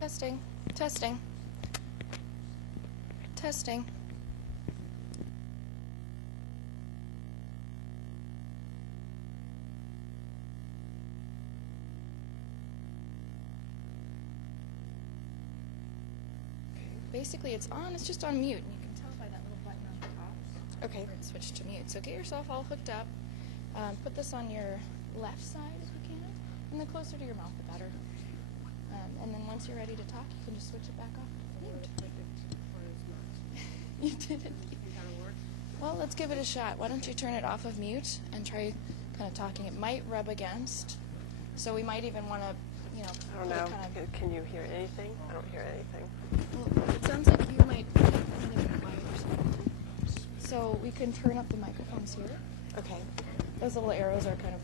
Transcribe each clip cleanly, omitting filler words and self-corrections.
Testing, testing, testing. Basically, it's on. It's just on mute. And you can tell by that little button on the top. Okay. Where it switched to mute. So get yourself all hooked up. Put this on your left side if you can, and then closer to your mouth, the better. And then once you're ready to talk, you can just switch it back off to mute. You didn't. Well, let's give it a shot. Why don't you turn it off of mute and try kind of talking. It might rub against, so we might even want to, you know. I don't know. Can you hear anything? I don't hear anything. Well, it sounds like you might be kind of quiet or something. So we can turn up the microphones here. Okay. Those little arrows are kind of.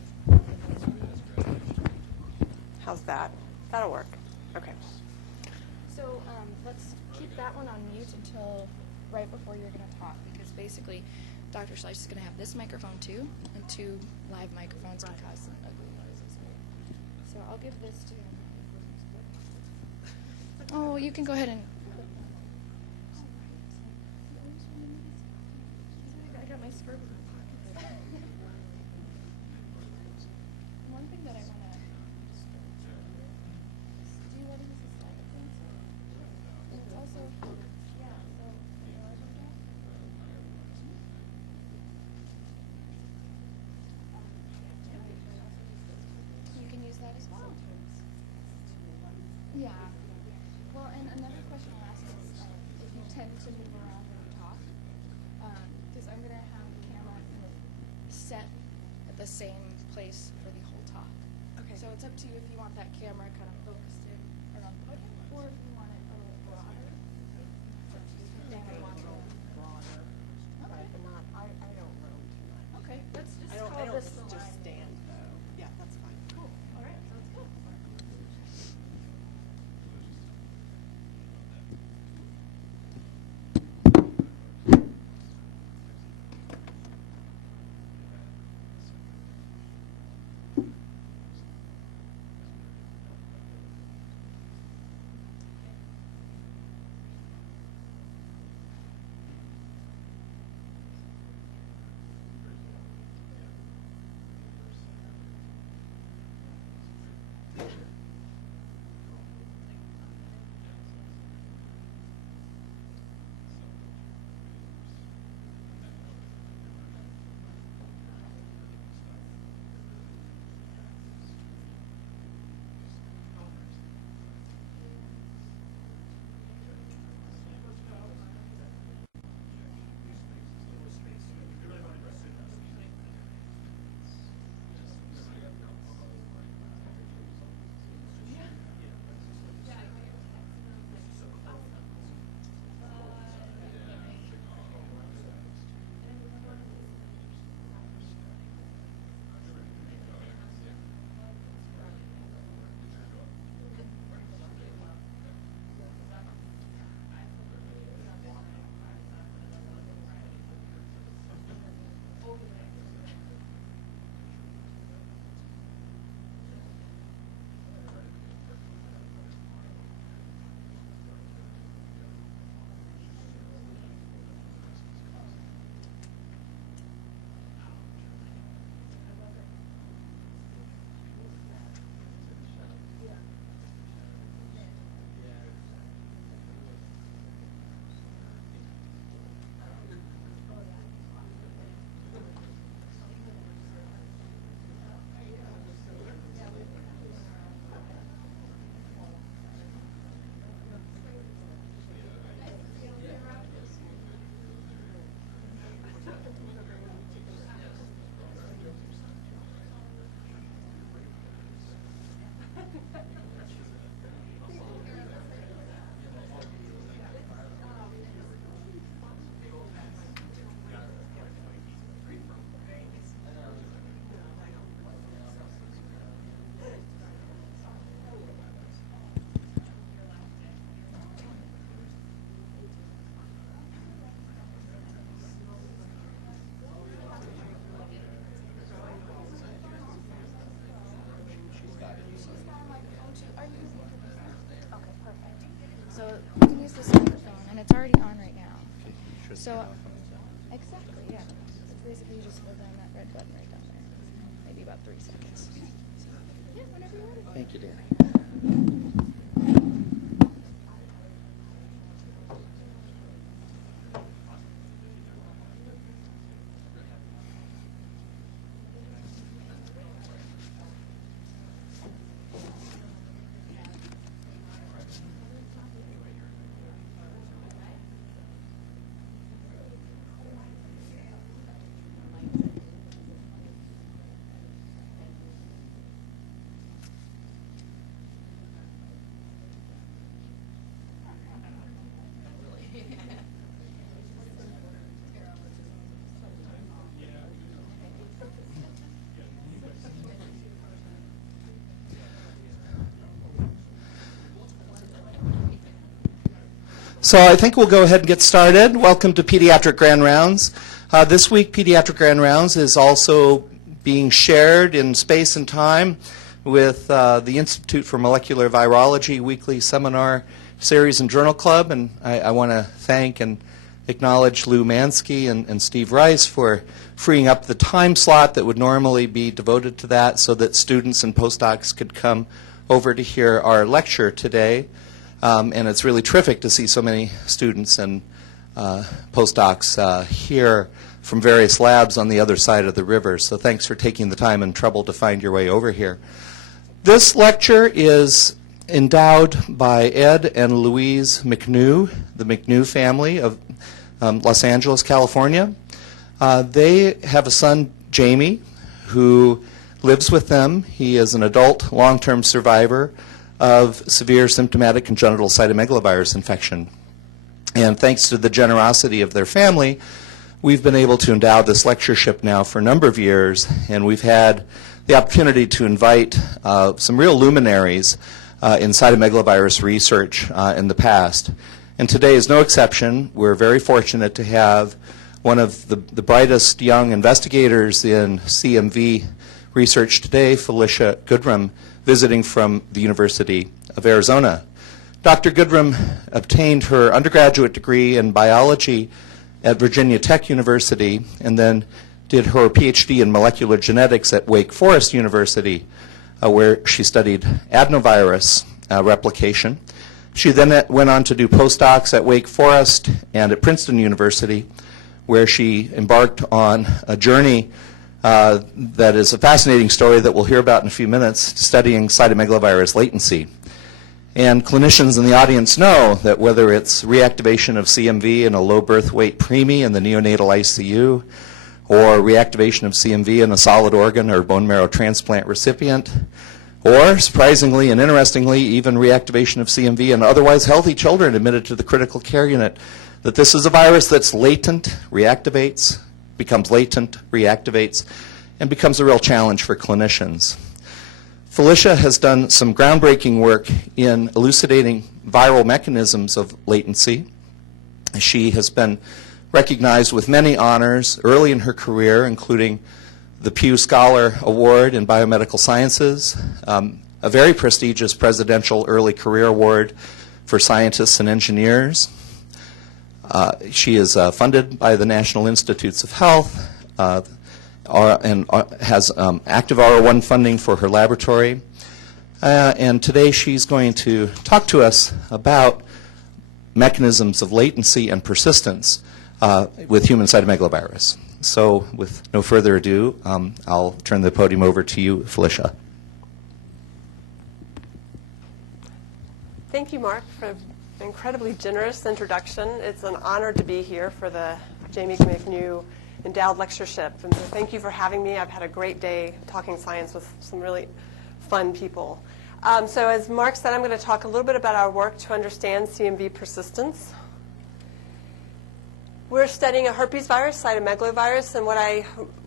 How's that? That'll work. Okay. So let's keep that one on mute until right before you're going to talk, because basically Dr. Slice is going to have this microphone too, and 2 live microphones can cause some ugly noises. So I'll give this to him. Oh, you can go ahead and. I got my script in my pocket. One thing that I want to. Do you want to use the slide again? And it's also. Yeah, so. You can use that as well. Yeah. Well, and another question I'll ask is if you tend to move around when you talk, because I'm going to have the camera kind of set at the same place for the whole talk. Okay. So it's up to you if you want that camera kind of focused in around the podium, or if you want it a little broader. It's up to you. I think I want it broader. Okay. But not, I don't roam too much. Okay. Let's just I don't this the just line. stand though. Yeah, that's fine. Cool. All right. Sounds good. use this microphone, and it's already on right now. So, exactly, yeah. So basically, you just hold down that red button right down there. Maybe about 3 seconds. So, yeah, whenever you're ready. Thank you, Danny. So I think we'll go ahead and get started. Welcome to Pediatric Grand Rounds. This week, Pediatric Grand Rounds is also being shared in space and time with the Institute for Molecular Virology weekly seminar series and journal club. And I want to thank and acknowledge Lou Mansky and Steve Rice for freeing up the time slot that would normally be devoted to that so that students and postdocs could come over to hear our lecture today. And it's really terrific to see so many students and postdocs here from various labs on the other side of the river. So thanks for taking the time and trouble to find your way over here. This lecture is endowed by Ed and Louise MCNEW, the MCNEW family of Los Angeles, California. They have a son, Jamie, who lives with them. He is an adult long-term survivor of severe symptomatic congenital cytomegalovirus infection. And thanks to the generosity of their family, we've been able to endow this lectureship now for a number of years, and we've had the opportunity to invite some real luminaries in cytomegalovirus research in the past. And today is no exception. We're very fortunate to have one of the brightest young investigators in CMV research today, Felicia Goodrum, visiting from the University of Arizona. Dr. Goodrum obtained her undergraduate degree in biology at Virginia Tech University and then did her PhD in molecular genetics at Wake Forest University, where she studied adenovirus replication. She then went on to do postdocs at Wake Forest and at Princeton University, where she embarked on a journey that is a fascinating story that we'll hear about in a few minutes, studying cytomegalovirus latency. And clinicians in the audience know that whether it's reactivation of CMV in a low birth weight preemie in the neonatal ICU, or reactivation of CMV in a solid organ or bone marrow transplant recipient, or surprisingly and interestingly, even reactivation of CMV in otherwise healthy children admitted to the critical care unit, that this is a virus that's latent, reactivates, becomes latent, reactivates, and becomes a real challenge for clinicians. Felicia has done some groundbreaking work in elucidating viral mechanisms of latency. She has been recognized with many honors early in her career, including the Pew Scholar Award in Biomedical Sciences, a very prestigious presidential early career award for scientists and engineers. She is funded by the National Institutes of Health and has active R01 funding for her laboratory. And today she's going to talk to us about mechanisms of latency and persistence with human cytomegalovirus. So with no further ado, I'll turn the podium over to you, Felicia. Thank you, Mark, for an incredibly generous introduction. It's an honor to be here for the Jamie MCNEW Endowed Lectureship. And so thank you for having me. I've had a great day talking science with some really fun people. So as Mark said, I'm going to talk a little bit about our work to understand CMV persistence. We're studying a herpes virus, cytomegalovirus, and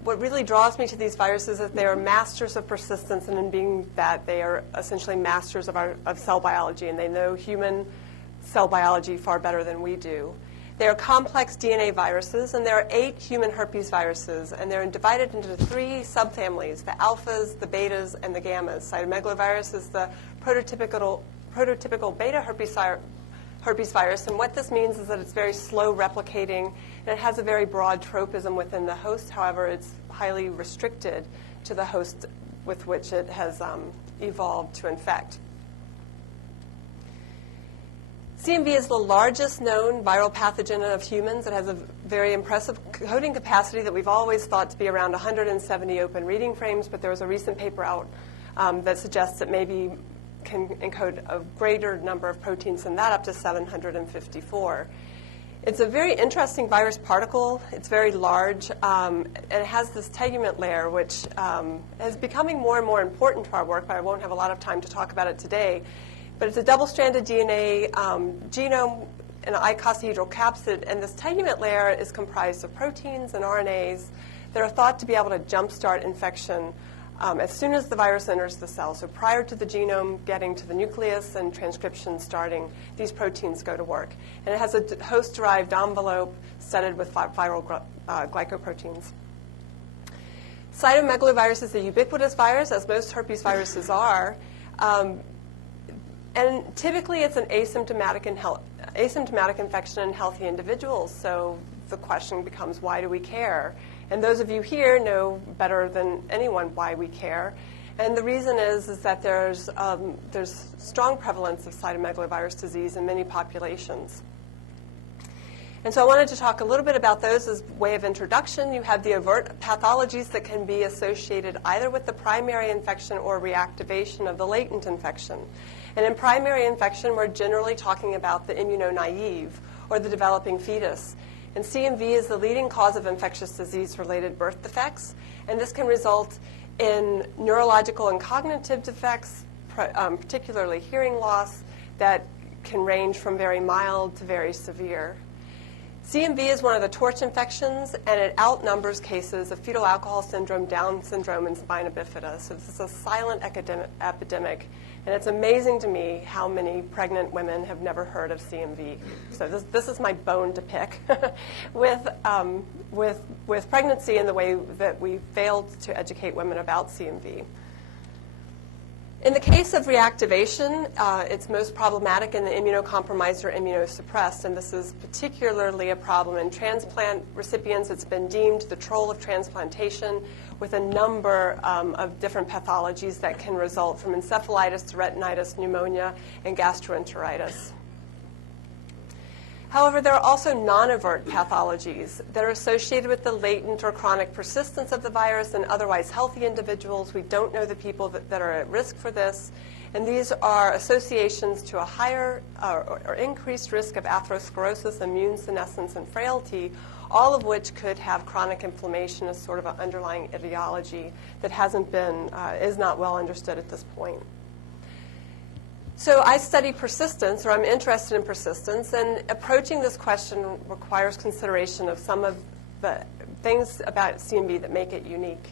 what really draws me to these viruses is that they are masters of persistence, and in being that, they are essentially masters of cell biology, and they know human cell biology far better than we do. They are complex DNA viruses, and there are 8 human herpes viruses, and they're divided into 3 subfamilies, the alphas, the betas, and the gammas. Cytomegalovirus is the prototypical beta herpes herpes virus. And what this means is that it's very slow replicating, and it has a very broad tropism within the host. However, it's highly restricted to the host with which it has evolved to infect. CMV is the largest known viral pathogen of humans. It has a very impressive coding capacity that we've always thought to be around 170 open reading frames, but there was a recent paper out that suggests it maybe can encode a greater number of proteins than that, up to 754. It's a very interesting virus particle. It's very large, and it has this tegument layer, which is becoming more and more important to our work, but I won't have a lot of time to talk about it today. But it's a double-stranded DNA genome and an icosahedral capsid, and this tegument layer is comprised of proteins and RNAs that are thought to be able to jumpstart infection as soon as the virus enters the cell. So prior to the genome getting to the nucleus and transcription starting, these proteins go to work. And it has a host-derived envelope studded with viral glycoproteins. Cytomegalovirus is a ubiquitous virus, as most herpes viruses are. And typically, it's an asymptomatic infection in healthy individuals. So the question becomes, why do we care? And those of you here know better than anyone why we care. And the reason is that there's strong prevalence of cytomegalovirus disease in many populations. And so I wanted to talk a little bit about those as a way of introduction. You have the overt pathologies that can be associated either with the primary infection or reactivation of the latent infection. And in primary infection, we're generally talking about the immunonaive or the developing fetus. And CMV is the leading cause of infectious disease-related birth defects. And this can result in neurological and cognitive defects, particularly hearing loss, that can range from very mild to very severe. CMV is one of the torch infections, and it outnumbers cases of fetal alcohol syndrome, Down syndrome, and spina bifida. So this is a silent epidemic, and it's amazing to me how many pregnant women have never heard of CMV. So this is my bone to pick with pregnancy and the way that we failed to educate women about CMV. In the case of reactivation, it's most problematic in the immunocompromised or immunosuppressed, and this is particularly a problem in transplant recipients. It's been deemed the troll of transplantation, with a number of different pathologies that can result from encephalitis to retinitis, pneumonia, and gastroenteritis. However, there are also non-overt pathologies that are associated with the latent or chronic persistence of the virus in otherwise healthy individuals. We don't know the people that are at risk for this. And these are associations to a higher or increased risk of atherosclerosis, immune senescence, and frailty, all of which could have chronic inflammation as sort of an underlying etiology that is not well understood at this point. So I study persistence, or I'm interested in persistence, and approaching this question requires consideration of some of the things about CMV that make it unique.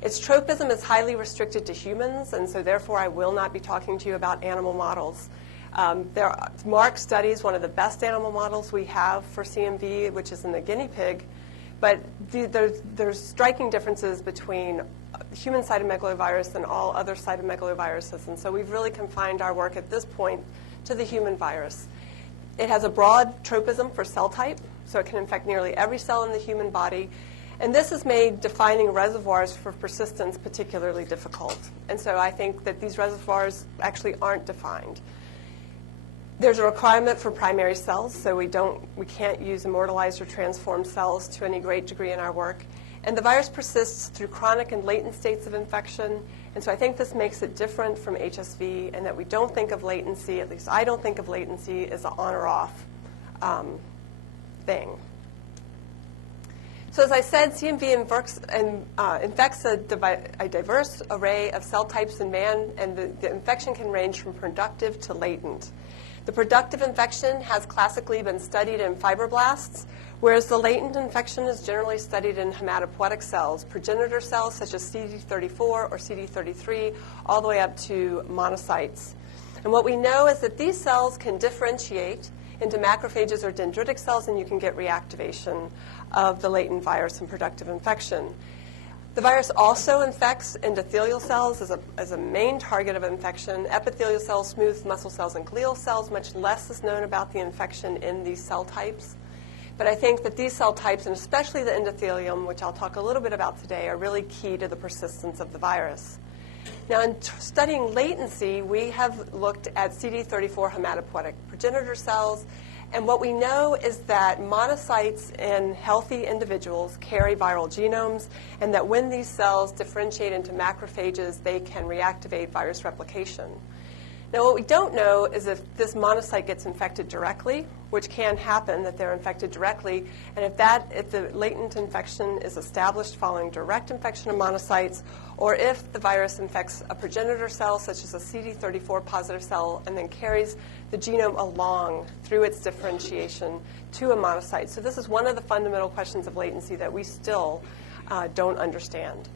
Its tropism is highly restricted to humans, and so therefore I will not be talking to you about animal models. Mark studies one of the best animal models we have for CMV, which is in the guinea pig, but there's striking differences between human cytomegalovirus and all other cytomegaloviruses, and so we've really confined our work at this point to the human virus. It has a broad tropism for cell type, so it can infect nearly every cell in the human body, and this has made defining reservoirs for persistence particularly difficult. And so I think that these reservoirs actually aren't defined. There's a requirement for primary cells, so we can't use immortalized or transformed cells to any great degree in our work. And the virus persists through chronic and latent states of infection. And so I think this makes it different from HSV, and that we don't think of latency, at least I don't think of latency as an on or off thing. So as I said, CMV infects a diverse array of cell types in man, and the infection can range from productive to latent. The productive infection has classically been studied in fibroblasts, whereas the latent infection is generally studied in hematopoietic cells, progenitor cells such as CD34 or CD33, all the way up to monocytes. And what we know is that these cells can differentiate into macrophages or dendritic cells, and you can get reactivation of the latent virus and productive infection. The virus also infects endothelial cells as a main target of infection, epithelial cells, smooth muscle cells, and glial cells. Much less is known about the infection in these cell types. But I think that these cell types, and especially the endothelium, which I'll talk a little bit about today, are really key to the persistence of the virus. Now, in studying latency, we have looked at CD34 hematopoietic progenitor cells. And what we know is that monocytes in healthy individuals carry viral genomes, and that when these cells differentiate into macrophages, they can reactivate virus replication. Now, what we don't know is if this monocyte gets infected directly, which can happen, that they're infected directly, and if the latent infection is established following direct infection of monocytes, or if the virus infects a progenitor cell, such as a CD34 positive cell, and then carries the genome along through its differentiation to a monocyte. So this is one of the fundamental questions of latency that we still don't understand.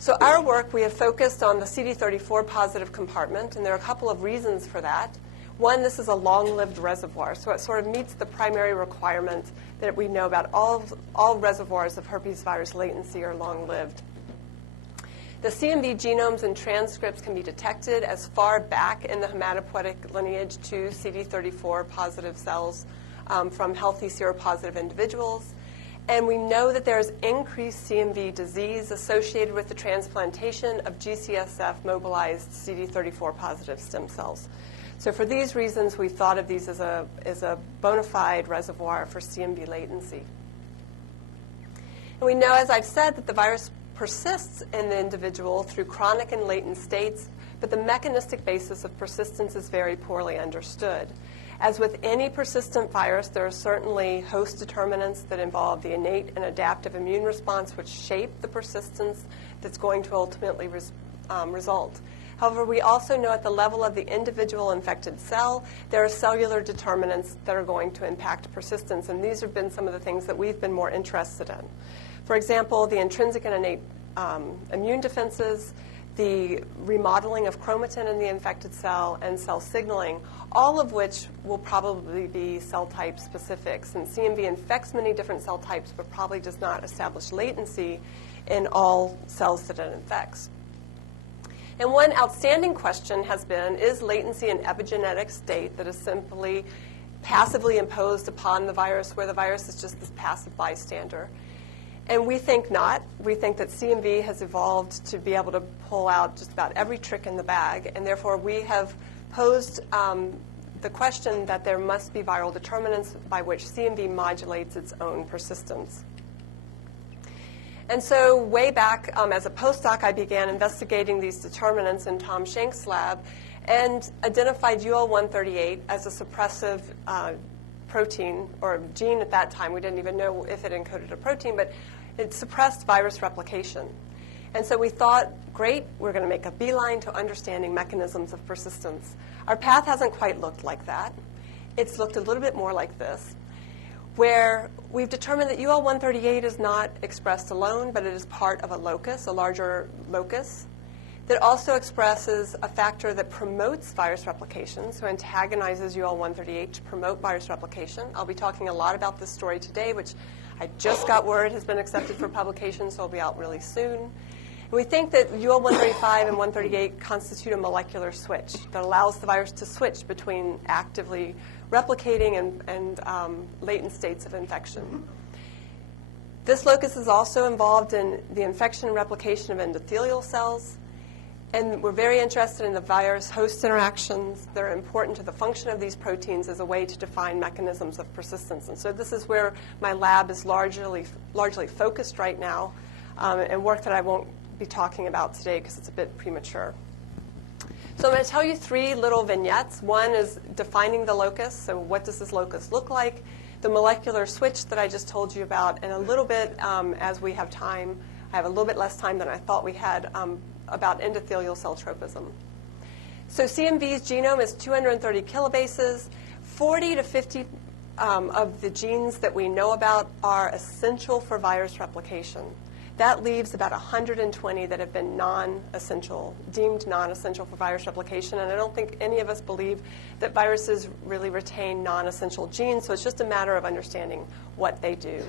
So our work, we have focused on the CD34 positive compartment, and there are a couple of reasons for that. One, this is a long-lived reservoir, so it sort of meets the primary requirement that we know about all reservoirs of herpes virus latency are long-lived. The CMV genomes and transcripts can be detected as far back in the hematopoietic lineage to CD34 positive cells from healthy seropositive individuals. And we know that there is increased CMV disease associated with the transplantation of GCSF-mobilized CD34 positive stem cells. So for these reasons, we thought of these as a bona fide reservoir for CMV latency. And we know, as I've said, that the virus persists in the individual through chronic and latent states, but the mechanistic basis of persistence is very poorly understood. As with any persistent virus, there are certainly host determinants that involve the innate and adaptive immune response, which shape the persistence that's going to ultimately result. However, we also know at the level of the individual infected cell, there are cellular determinants that are going to impact persistence, and these have been some of the things that we've been more interested in. For example, the intrinsic and innate immune defenses, the remodeling of chromatin in the infected cell, and cell signaling, all of which will probably be cell type specific, since CMV infects many different cell types but probably does not establish latency in all cells that it infects. And one outstanding question has been, is latency an epigenetic state that is simply passively imposed upon the virus, where the virus is just this passive bystander? And we think not. We think that CMV has evolved to be able to pull out just about every trick in the bag, and therefore we have posed the question that there must be viral determinants by which CMV modulates its own persistence. And so way back as a postdoc, I began investigating these determinants in Tom Shank's lab and identified UL138 as a suppressive protein, or gene at that time. We didn't even know if it encoded a protein, but it suppressed virus replication. And so we thought, great, we're going to make a beeline to understanding mechanisms of persistence. Our path hasn't quite looked like that. It's looked a little bit more like this, where we've determined that UL138 is not expressed alone, but it is part of a locus, a larger locus, that also expresses a factor that promotes virus replication, so antagonizes UL138 to promote virus replication. I'll be talking a lot about this story today, which I just got word has been accepted for publication, so it'll be out really soon. And we think that UL135 and 138 constitute a molecular switch that allows the virus to switch between actively replicating and latent states of infection. This locus is also involved in the infection and replication of endothelial cells. And we're very interested in the virus-host interactions that are important to the function of these proteins as a way to define mechanisms of persistence. And so this is where my lab is largely focused right now, and work that I won't be talking about today because it's a bit premature. So I'm going to tell you three little vignettes. One is defining the locus, so what does this locus look like, the molecular switch that I just told you about, and a little bit, as we have time, I have a little bit less time than I thought we had, about endothelial cell tropism. So CMV's genome is 230 kilobases. 40 to 50 of the genes that we know about are essential for virus replication. That leaves about 120 that have been non-essential, deemed non-essential for virus replication. And I don't think any of us believe that viruses really retain non-essential genes, so it's just a matter of understanding what they do.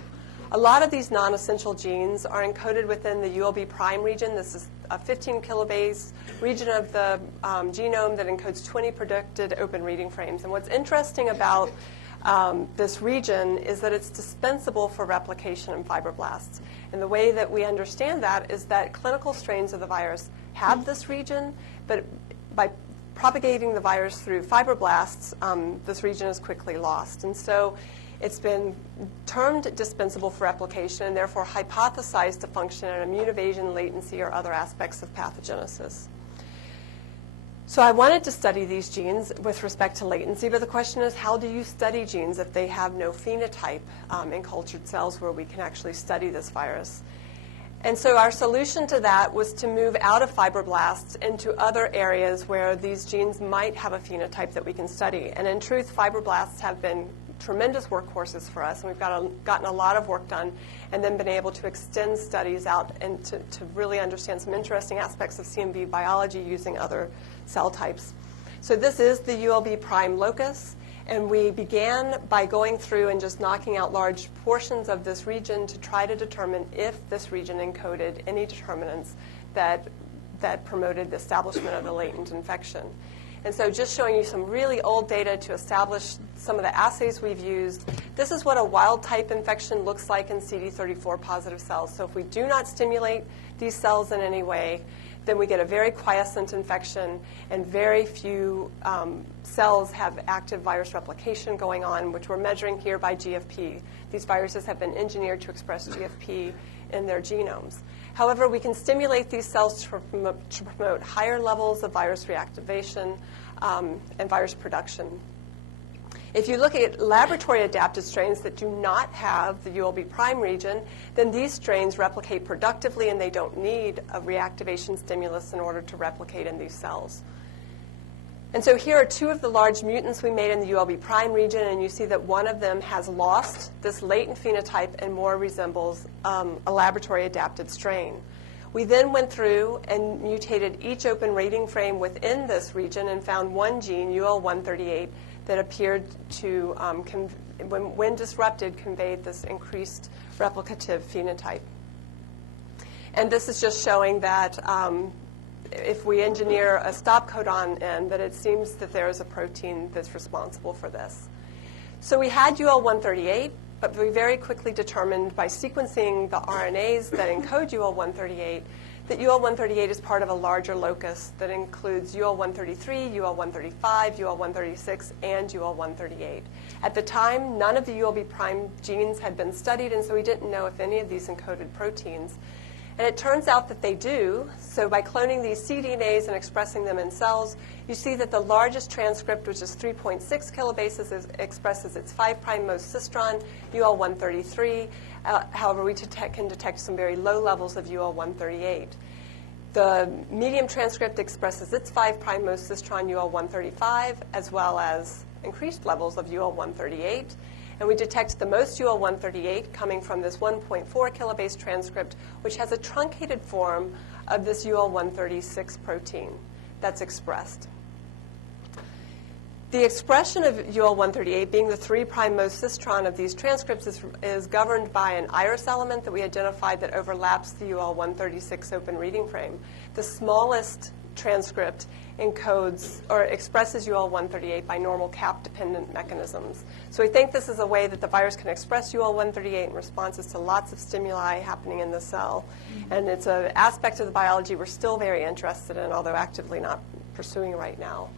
A lot of these non-essential genes are encoded within the ULB prime region. This is a 15 kilobase region of the genome that encodes 20 predicted open reading frames. And what's interesting about this region is that it's dispensable for replication in fibroblasts. And the way that we understand that is that clinical strains of the virus have this region, but by propagating the virus through fibroblasts, this region is quickly lost. And so it's been termed dispensable for replication and therefore hypothesized to function in immune evasion, latency, or other aspects of pathogenesis. So I wanted to study these genes with respect to latency, but the question is, how do you study genes if they have no phenotype in cultured cells where we can actually study this virus? And so our solution to that was to move out of fibroblasts into other areas where these genes might have a phenotype that we can study. And in truth, fibroblasts have been tremendous workhorses for us, and we've gotten a lot of work done and then been able to extend studies out and to really understand some interesting aspects of CMV biology using other cell types. So this is the ULB prime locus, and we began by going through and just knocking out large portions of this region to try to determine if this region encoded any determinants that promoted the establishment of the latent infection. And so just showing you some really old data to establish some of the assays we've used. This is what a wild-type infection looks like in CD34 positive cells. So if we do not stimulate these cells in any way, then we get a very quiescent infection, and very few cells have active virus replication going on, which we're measuring here by GFP. These viruses have been engineered to express GFP in their genomes. However, we can stimulate these cells to promote higher levels of virus reactivation and virus production. If you look at laboratory-adapted strains that do not have the ULB prime region, then these strains replicate productively, and they don't need a reactivation stimulus in order to replicate in these cells. And so here are two of the large mutants we made in the ULB prime region, and you see that one of them has lost this latent phenotype and more resembles a laboratory-adapted strain. We then went through and mutated each open reading frame within this region and found one gene, UL138, that appeared to, when disrupted, conveyed this increased replicative phenotype. And this is just showing that if we engineer a stop codon in, that it seems that there is a protein that's responsible for this. So we had UL138, but we very quickly determined by sequencing the RNAs that encode UL138 that UL138 is part of a larger locus that includes UL133, UL135, UL136, and UL138. At the time, none of the ULB prime genes had been studied, and so we didn't know if any of these encoded proteins. And it turns out that they do. So by cloning these cDNAs and expressing them in cells, you see that the largest transcript, which is 3.6 kilobases, expresses its 5' most cistron, UL133. However, we can detect some very low levels of UL138. The medium transcript expresses its 5' most cistron, UL135, as well as increased levels of UL138. And we detect the most UL138 coming from this 1.4 kilobase transcript, which has a truncated form of this UL136 protein that's expressed. The expression of UL138, being the 3' most cistron of these transcripts, is governed by an iris element that we identified that overlaps the UL136 open reading frame. The smallest transcript encodes or expresses UL138 by normal cap-dependent mechanisms. So we think this is a way that the virus can express UL138 in responses to lots of stimuli happening in the cell. And it's an aspect of the biology we're still very interested in, although actively not pursuing right now.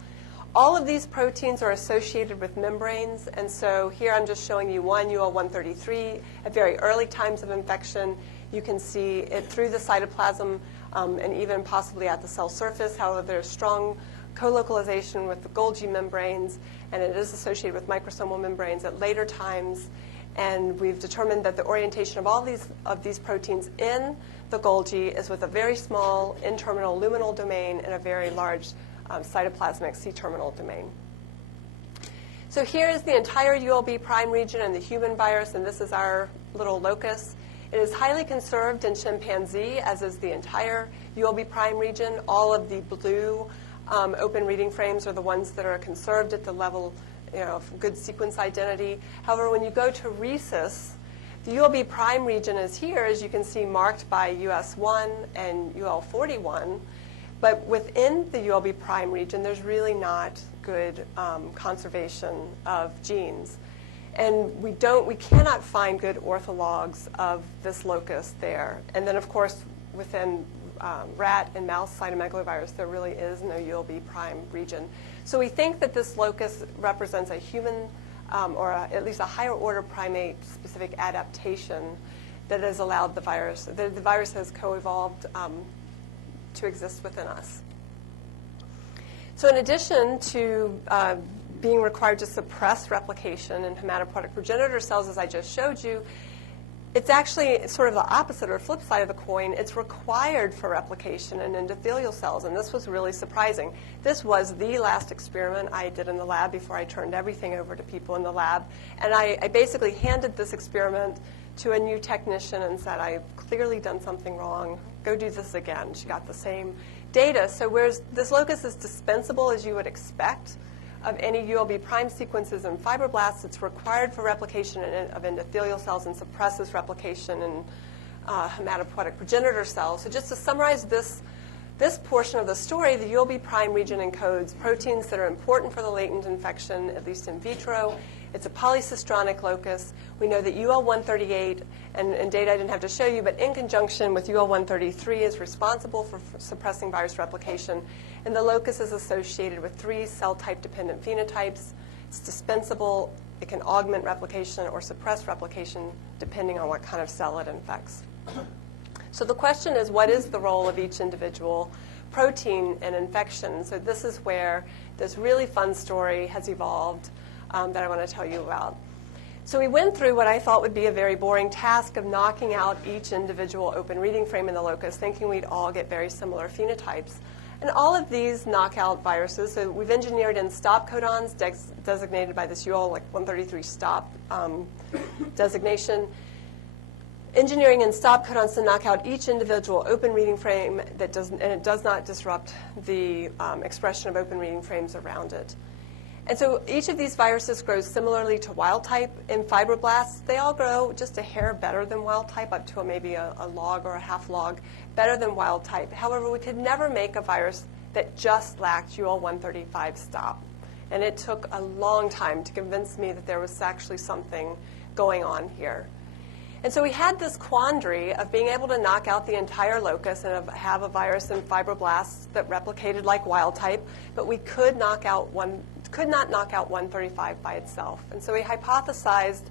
All of these proteins are associated with membranes, and so here I'm just showing you one, UL133, at very early times of infection. You can see it through the cytoplasm and even possibly at the cell surface. However, there's strong co-localization with the Golgi membranes, and it is associated with microsomal membranes at later times. And we've determined that the orientation of all these proteins in the Golgi is with a very small N-terminal luminal domain and a very large cytoplasmic C-terminal domain. So here is the entire ULB prime region and the human virus, and this is our little locus. It is highly conserved in chimpanzee, as is the entire ULB prime region. All of the blue open reading frames are the ones that are conserved at the level of good sequence identity. However, when you go to rhesus, The ULB prime region is here, as you can see, marked by US1 and UL41. But within the ULB prime region, there's really not good conservation of genes. And we cannot find good orthologs of this locus there. And then, of course, within rat and mouse cytomegalovirus, there really is no ULB prime region. So we think that this locus represents a human at least a higher order primate specific adaptation that has allowed the virus has co-evolved to exist within us. So in addition to being required to suppress replication in hematopoietic progenitor cells, as I just showed you, it's actually sort of the opposite or flip side of the coin. It's required for replication in endothelial cells, and this was really surprising. This was the last experiment I did in the lab before I turned everything over to people in the lab. And I basically handed this experiment to a new technician and said, I've clearly done something wrong. Go do this again. She got the same data. So whereas this locus is dispensable, as you would expect, of any ULB prime sequences in fibroblasts, it's required for replication of endothelial cells and suppresses replication in hematopoietic progenitor cells. So just to summarize this portion of the story, the ULB prime region encodes proteins that are important for the latent infection, at least in vitro. It's a polycistronic locus. We know that UL138, and data I didn't have to show you, but in conjunction with UL133 is responsible for suppressing virus replication. And the locus is associated with 3 cell type dependent phenotypes. It's dispensable. It can augment replication or suppress replication depending on what kind of cell it infects. So the question is, what is the role of each individual protein in infection? So this is where this really fun story has evolved that I want to tell you about. So we went through what I thought would be a very boring task of knocking out each individual open reading frame in the locus, thinking we'd all get very similar phenotypes. And all of these knockout viruses, so we've engineered in stop codons designated by this UL like 133 stop designation, engineering in stop codons to knock out each individual open reading frame and it does not disrupt the expression of open reading frames around it. And so each of these viruses grows similarly to wild type. In fibroblasts, they all grow just a hair better than wild type, up to maybe a log or a half log better than wild type. However, we could never make a virus that just lacked UL135 stop. And it took a long time to convince me that there was actually something going on here. And so we had this quandary of being able to knock out the entire locus and have a virus in fibroblasts that replicated like wild type, but we could not knock out 135 by itself. And so we hypothesized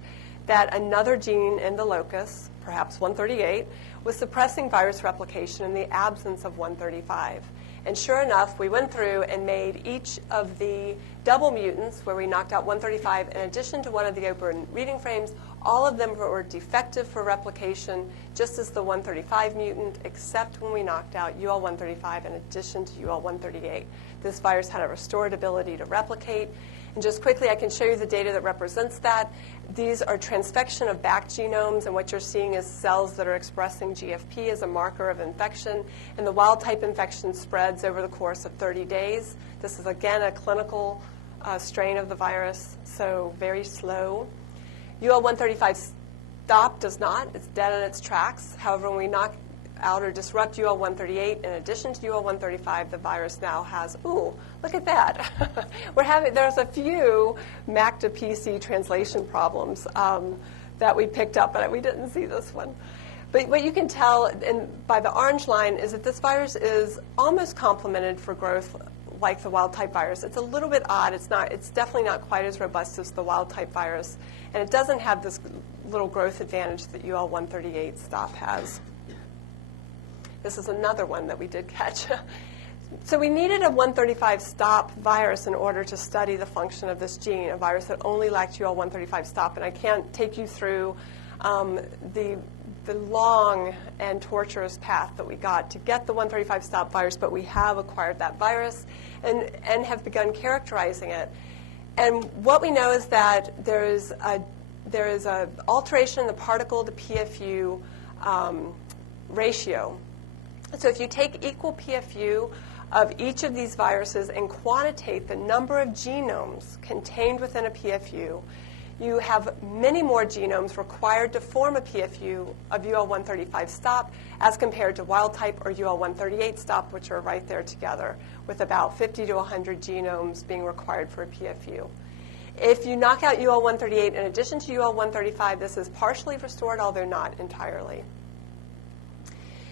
that another gene in the locus, perhaps 138, was suppressing virus replication in the absence of 135. And sure enough, we went through and made each of the double mutants where we knocked out 135 in addition to one of the open reading frames. All of them were defective for replication, just as the 135 mutant, except when we knocked out UL135 in addition to UL138. This virus had a restored ability to replicate. And just quickly, I can show you the data that represents that. These are transfection of back genomes, and what you're seeing is cells that are expressing GFP as a marker of infection. And the wild-type infection spreads over the course of 30 days. This is, again, a clinical strain of the virus, so very slow. UL135 stop does not. It's dead in its tracks. However, when we knock out or disrupt UL138, in addition to UL135, the virus now has, ooh, look at that. There's a few Mac to PC translation problems that we picked up, but we didn't see this one. But what you can tell by the orange line is that this virus is almost complemented for growth like the wild-type virus. It's a little bit odd. It's definitely not quite as robust as the wild-type virus, and it doesn't have this little growth advantage that UL138 stop has. This is another one that we did catch. So we needed a 135 stop virus in order to study the function of this gene, a virus that only lacked UL135 stop. And I can't take you through the long and torturous path that we got to get the 135 stop virus, but we have acquired that virus and have begun characterizing it. And what we know is that there is a alteration in the particle to PFU ratio. So if you take equal PFU of each of these viruses and quantitate the number of genomes contained within a PFU, you have many more genomes required to form a PFU of UL135 stop as compared to wild type or UL138 stop, which are right there together, with about 50 to 100 genomes being required for a PFU. If you knock out UL138 in addition to UL135, this is partially restored, although not entirely.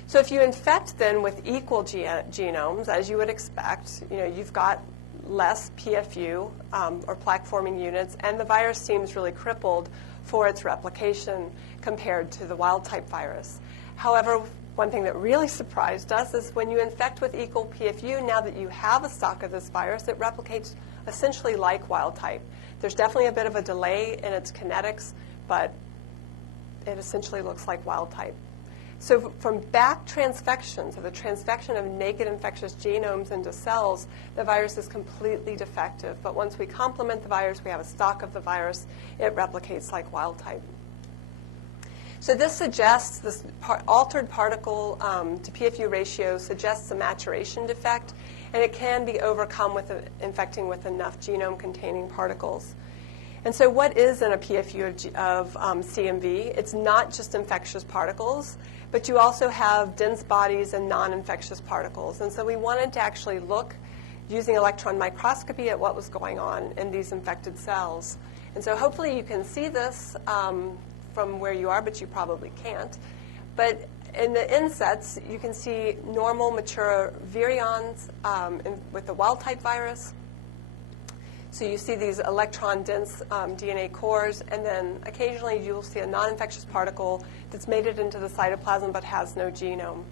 So if you infect then with equal genomes, as you would expect, you've got less PFU or plaque-forming units, and the virus seems really crippled for its replication compared to the wild-type virus. However, one thing that really surprised us is when you infect with equal PFU, now that you have a stock of this virus, it replicates essentially like wild-type. There's definitely a bit of a delay in its kinetics, but it essentially looks like wild-type. So from back transfection, so the transfection of naked infectious genomes into cells, the virus is completely defective. But once we complement the virus, we have a stock of the virus, it replicates like wild type. So this suggests, this altered particle to PFU ratio suggests a maturation defect, and it can be overcome with infecting with enough genome-containing particles. And so what is in a PFU of CMV? It's not just infectious particles, but you also have dense bodies and non-infectious particles. And so we wanted to actually look, using electron microscopy, at what was going on in these infected cells. And so hopefully you can see this from where you are, but you probably can't. But in the insets, you can see normal mature virions with the wild-type virus. So you see these electron-dense DNA cores, and then occasionally you'll see a non-infectious particle that's made it into the cytoplasm but has no genome.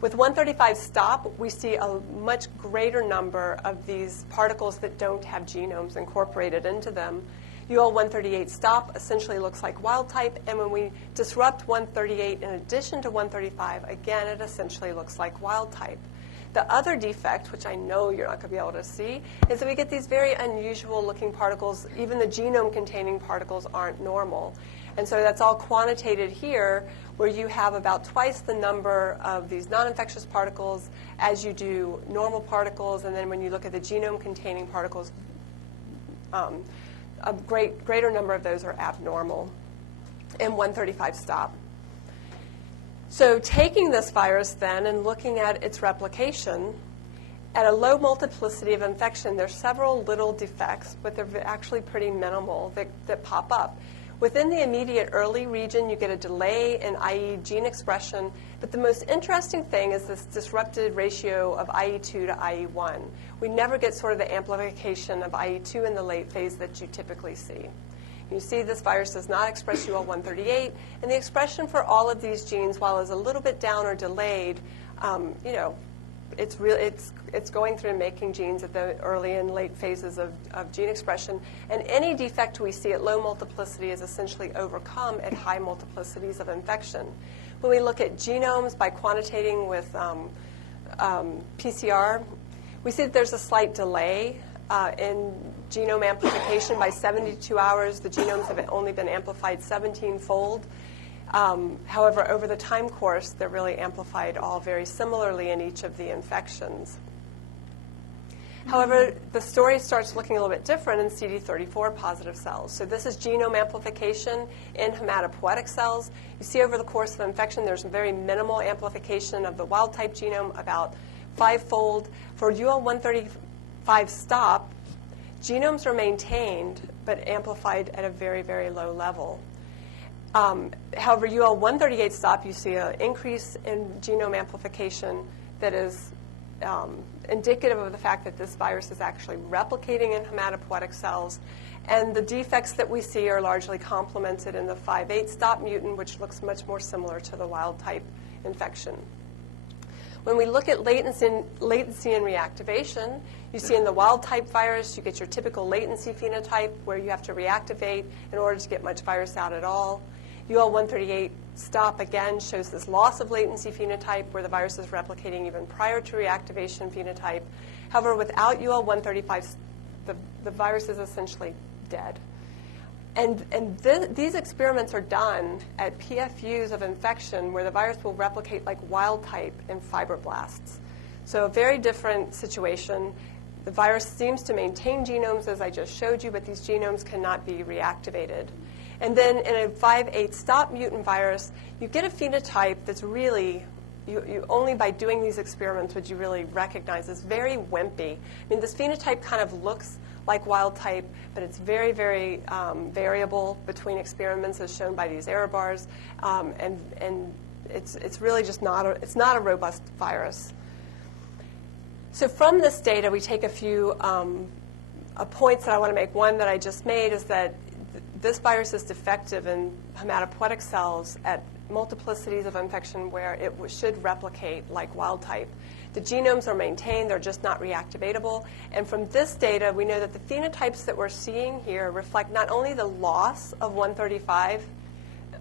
With 135 stop, we see a much greater number of these particles that don't have genomes incorporated into them. UL138 stop essentially looks like wild type, and when we disrupt 138 in addition to 135, again, it essentially looks like wild type. The other defect, which I know you're not going to be able to see, is that we get these very unusual looking particles. Even the genome-containing particles aren't normal. And so that's all quantitated here, where you have about twice the number of these non-infectious particles as you do normal particles. And then when you look at the genome-containing particles, a greater number of those are abnormal in 135 stop. So taking this virus then and looking at its replication, at a low multiplicity of infection, there's several little defects, but they're actually pretty minimal that pop up. Within the immediate early region, you get a delay in IE gene expression, but the most interesting thing is this disrupted ratio of IE2 to IE1. We never get sort of the amplification of IE2 in the late phase that you typically see. You see this virus does not express UL138, and the expression for all of these genes, while is a little bit down or delayed, it's going through and making genes at the early and late phases of gene expression. And any defect we see at low multiplicity is essentially overcome at high multiplicities of infection. When we look at genomes by quantitating with PCR, we see that there's a slight delay in genome amplification. By 72 hours, the genomes have only been amplified 17-fold. However, over the time course, they're really amplified all very similarly in each of the infections. However, the story starts looking a little bit different in CD34 positive cells. So this is genome amplification in hematopoietic cells. You see over the course of infection, there's very minimal amplification of the wild-type genome, about 5-fold. For UL135 stop, genomes are maintained but amplified at a very, very low level. However, UL138 stop, you see an increase in genome amplification that is indicative of the fact that this virus is actually replicating in hematopoietic cells. And the defects that we see are largely complemented in the 5/8 stop mutant, which looks much more similar to the wild-type infection. When we look at latency and reactivation, you see in the wild-type virus, you get your typical latency phenotype where you have to reactivate in order to get much virus out at all. UL138 stop, again, shows this loss of latency phenotype where the virus is replicating even prior to reactivation phenotype. However, without UL135, the virus is essentially dead. And these experiments are done at PFUs of infection where the virus will replicate like wild type in fibroblasts. So a very different situation. The virus seems to maintain genomes, as I just showed you, but these genomes cannot be reactivated. And then in a 5/8 stop mutant virus, you get a phenotype that's really, you only by doing these experiments would you really recognize is very wimpy. I mean, this phenotype kind of looks like wild type, but it's very, very variable between experiments, as shown by these error bars, and it's really just not a robust virus. So from this data, we take a few points that I want to make. One that I just made is that this virus is defective in hematopoietic cells at multiplicities of infection where it should replicate like wild type. The genomes are maintained, they're just not reactivatable. And from this data, we know that the phenotypes that we're seeing here reflect not only the loss of 135,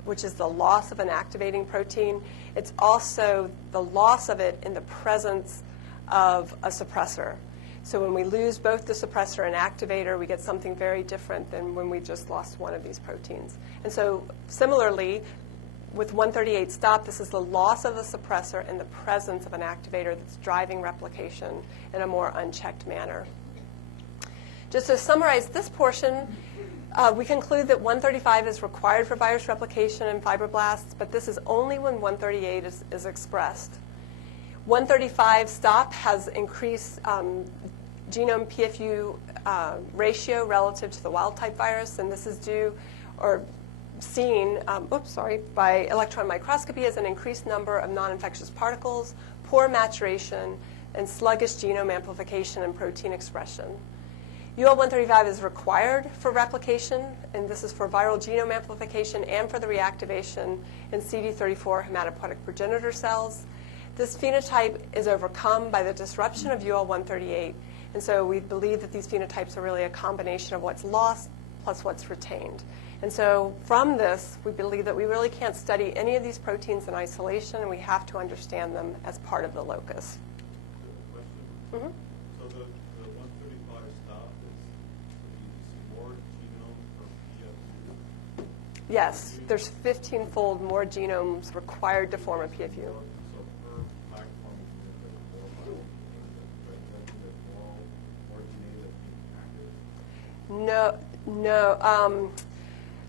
which is the loss of an activating protein, it's also the loss of it in the presence of a suppressor. So when we lose both the suppressor and activator, we get something very different than when we just lost one of these proteins. And so similarly, with 138 stop, this is the loss of a suppressor in the presence of an activator that's driving replication in a more unchecked manner. Just to summarize this portion, we conclude that 135 is required for virus replication in fibroblasts, but this is only when 138 is expressed. 135 stop has increased genome PFU ratio relative to the wild type virus, and this is due or seen by electron microscopy as an increased number of non-infectious particles, poor maturation, and sluggish genome amplification and protein expression. UL-135 is required for replication, and this is for viral genome amplification and for the reactivation in CD34 hematopoietic progenitor cells. This phenotype is overcome by the disruption of UL-138, and so we believe that these phenotypes are really a combination of what's lost plus what's retained. And so from this, we believe that we really can't study any of these proteins in isolation, and we have to understand them as part of the locus. Question? So the 135 stop is more genome from PFU? Yes, there's 15-fold more genomes required to form a PFU. So per platform, more DNA that's being active? No.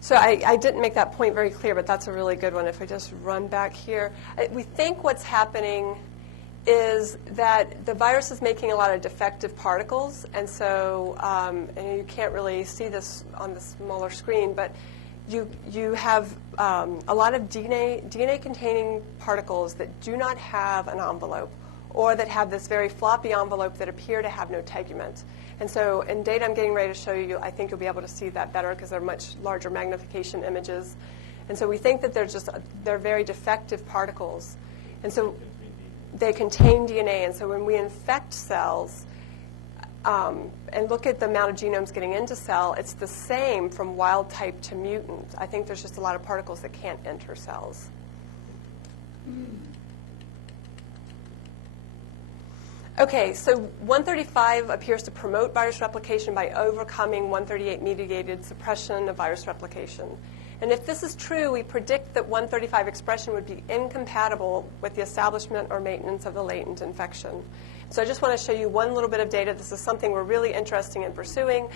So I didn't make that point very clear, but that's a really good one. If I just run back here, we think what's happening is that the virus is making a lot of defective particles, and so and you can't really see this on the smaller screen, but you have a lot of DNA-containing particles that do not have an envelope, or that have this very floppy envelope that appear to have no tegument. And so in data I'm getting ready to show you, I think you'll be able to see that better because they're much larger magnification images. And so we think that they're very defective particles. And so they contain DNA. And so when we infect cells and look at the amount of genomes getting into cell, it's the same from wild type to mutant. I think there's just a lot of particles that can't enter cells. Okay, so 135 appears to promote virus replication by overcoming 138-mediated suppression of virus replication. And if this is true, we predict that 135 expression would be incompatible with the establishment or maintenance of the latent infection. So I just want to show you one little bit of data. This is something we're really interested in pursuing.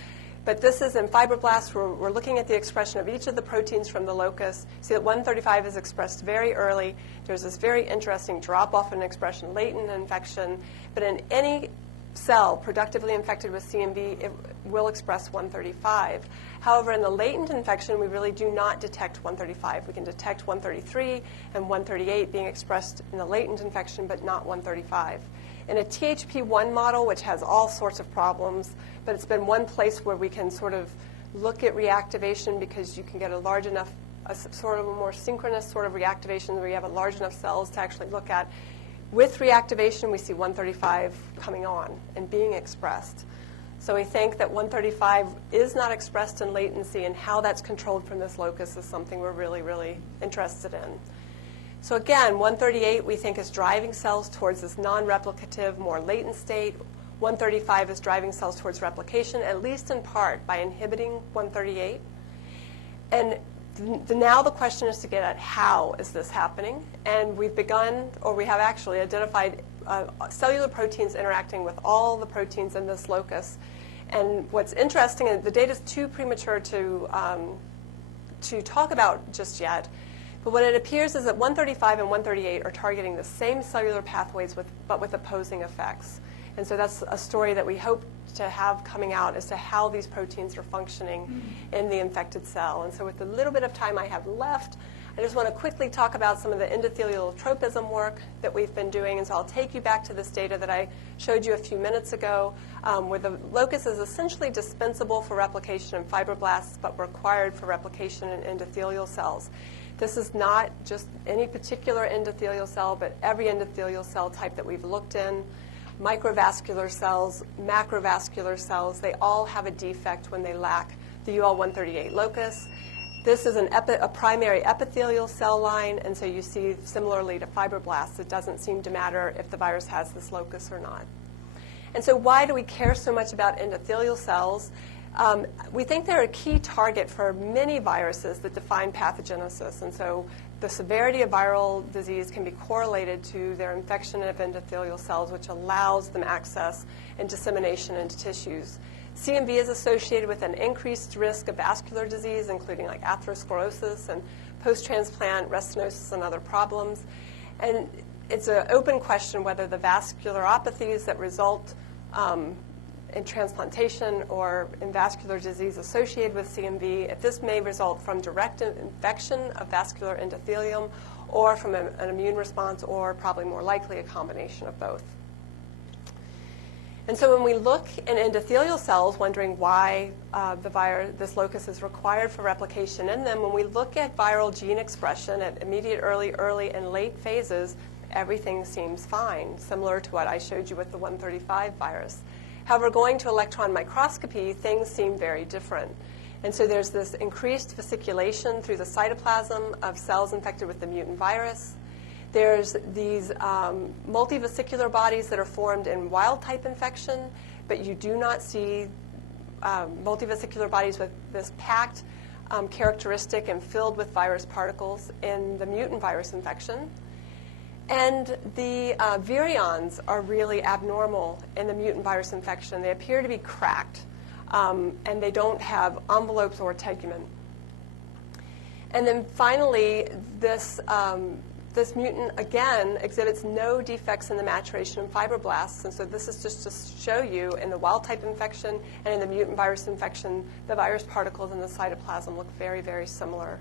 But this is in fibroblasts. We're looking at the expression of each of the proteins from the locus. See that 135 is expressed very early. There's this very interesting drop-off in expression late in infection. But in any cell productively infected with CMV, it will express 135. However, in the latent infection, we really do not detect 135. We can detect 133 and 138 being expressed in the latent infection, but not 135. In a THP1 model, which has all sorts of problems, but it's been one place where we can sort of look at reactivation because you can get a large enough, a sort of a more synchronous sort of reactivation where you have a large enough cells to actually look at. With reactivation, we see 135 coming on and being expressed. So we think that 135 is not expressed in latency, and how that's controlled from this locus is something we're really, really interested in. So again, 138 we think is driving cells towards this non-replicative, more latent state. 135 is driving cells towards replication, at least in part, by inhibiting 138. And now the question is to get at how is this happening. And we've begun, or we have actually identified cellular proteins interacting with all the proteins in this locus. And what's interesting, and the data is too premature to talk about just yet, but what it appears is that 135 and 138 are targeting the same cellular pathways but with opposing effects. And so that's a story that we hope to have coming out as to how these proteins are functioning in the infected cell. And so with the little bit of time I have left, I just want to quickly talk about some of the endothelial tropism work that we've been doing. And so I'll take you back to this data that I showed you a few minutes ago, where the locus is essentially dispensable for replication in fibroblasts, but required for replication in endothelial cells. This is not just any particular endothelial cell, but every endothelial cell type that we've looked in. Microvascular cells, macrovascular cells, they all have a defect when they lack the UL138 locus. This is a primary epithelial cell line, and so you see, similarly to fibroblasts, it doesn't seem to matter if the virus has this locus or not. And so why do we care so much about endothelial cells? We think they're a key target for many viruses that define pathogenesis, and so the severity of viral disease can be correlated to their infection of endothelial cells, which allows them access and dissemination into tissues. CMV is associated with an increased risk of vascular disease, including like atherosclerosis and post-transplant restenosis and other problems. And it's an open question whether the vasculopathies that result in transplantation or in vascular disease associated with CMV, if this may result from direct infection of vascular endothelium or from an immune response, or probably more likely a combination of both. And so when we look in endothelial cells, wondering why this locus is required for replication in them, when we look at viral gene expression at immediate, early, and late phases, everything seems fine, similar to what I showed you with the 135 virus. However, going to electron microscopy, things seem very different. And so there's this increased vesiculation through the cytoplasm of cells infected with the mutant virus. There's these multivesicular bodies that are formed in wild-type infection, but you do not see multivesicular bodies with this packed characteristic and filled with virus particles in the mutant virus infection. And the virions are really abnormal in the mutant virus infection. They appear to be cracked, and they don't have envelopes or tegumen. And then finally, this mutant, again, exhibits no defects in the maturation of fibroblasts. And so this is just to show you in the wild-type infection and in the mutant virus infection, the virus particles in the cytoplasm look very, very similar.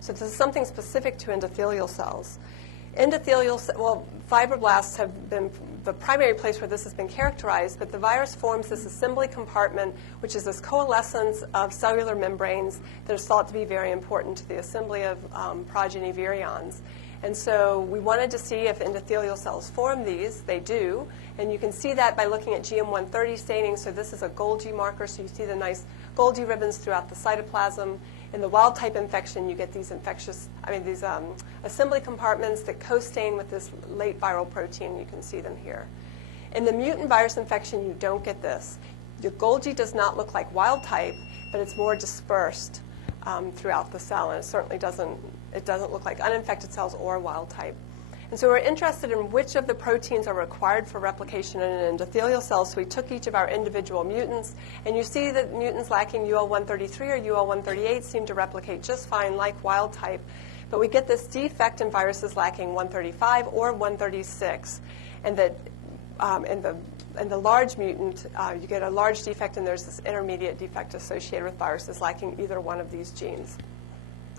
So this is something specific to endothelial cells. Fibroblasts have been the primary place where this has been characterized, but the virus forms this assembly compartment, which is this coalescence of cellular membranes that is thought to be very important to the assembly of progeny virions. And so we wanted to see if endothelial cells form these. They do. And you can see that by looking at GM130 staining. So this is a Golgi marker. So you see the nice Golgi ribbons throughout the cytoplasm. In the wild-type infection, you get these assembly compartments that co-stain with this late viral protein. You can see them here. In the mutant virus infection, you don't get this. Your Golgi does not look like wild-type, but it's more dispersed throughout the cell, and it certainly doesn't look like uninfected cells or wild-type. And so we're interested in which of the proteins are required for replication in an endothelial cell. So we took each of our individual mutants, and you see that mutants lacking UL133 or UL138 seem to replicate just fine like wild type. But we get this defect in viruses lacking 135 or 136. And that in the large mutant, you get a large defect, and there's this intermediate defect associated with viruses lacking either one of these genes.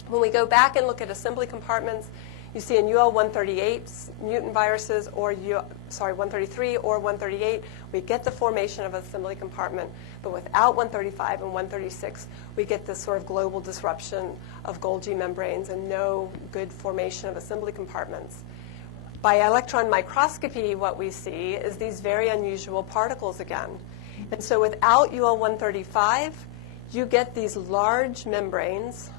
When we go back and look at assembly compartments, you see in UL138 mutant viruses, or 133 or 138, we get the formation of an assembly compartment. But without 135 and 136, we get this sort of global disruption of Golgi membranes and no good formation of assembly compartments. By electron microscopy, what we see is these very unusual particles again. And so without UL135, you get these large membranes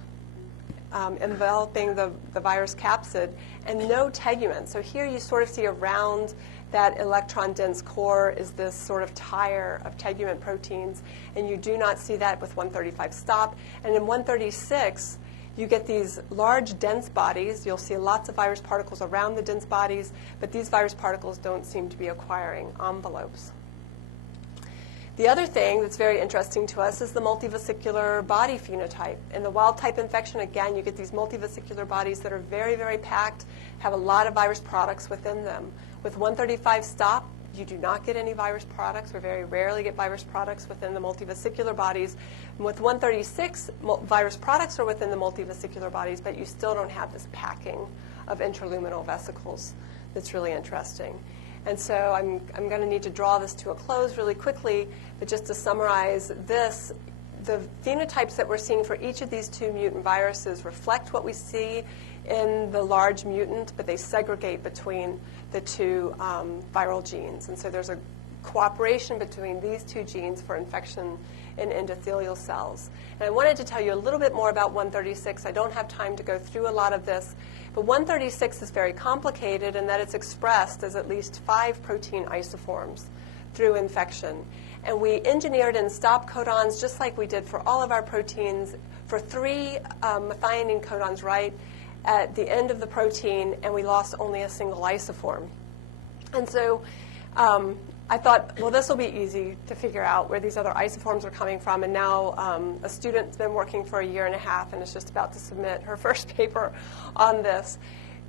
enveloping the virus capsid, and no tegumen. So here you sort of see around that electron-dense core is this sort of tire of tegument proteins, and you do not see that with 135 stop. And in 136, you get these large, dense bodies. You'll see lots of virus particles around the dense bodies, but these virus particles don't seem to be acquiring envelopes. The other thing that's very interesting to us is the multivesicular body phenotype. In the wild-type infection, again, you get these multivesicular bodies that are very, very packed, have a lot of virus products within them. With 135 stop, you do not get any virus products, or very rarely get virus products within the multivesicular bodies. And with 136, virus products are within the multivesicular bodies, but you still don't have this packing of intraluminal vesicles that's really interesting. And so I'm going to need to draw this to a close really quickly, but just to summarize this, the phenotypes that we're seeing for each of these two mutant viruses reflect what we see in the large mutant, but they segregate between the two viral genes. And so there's a cooperation between these two genes for infection in endothelial cells. And I wanted to tell you a little bit more about 136. I don't have time to go through a lot of this, but 136 is very complicated in that it's expressed as at least 5 protein isoforms through infection. And we engineered in stop codons, just like we did for all of our proteins, for 3 methionine codons right at the end of the protein, and we lost only a single isoform. And so I thought, well, this will be easy to figure out where these other isoforms are coming from. And now a student's been working for 1.5 years and is just about to submit her first paper on this.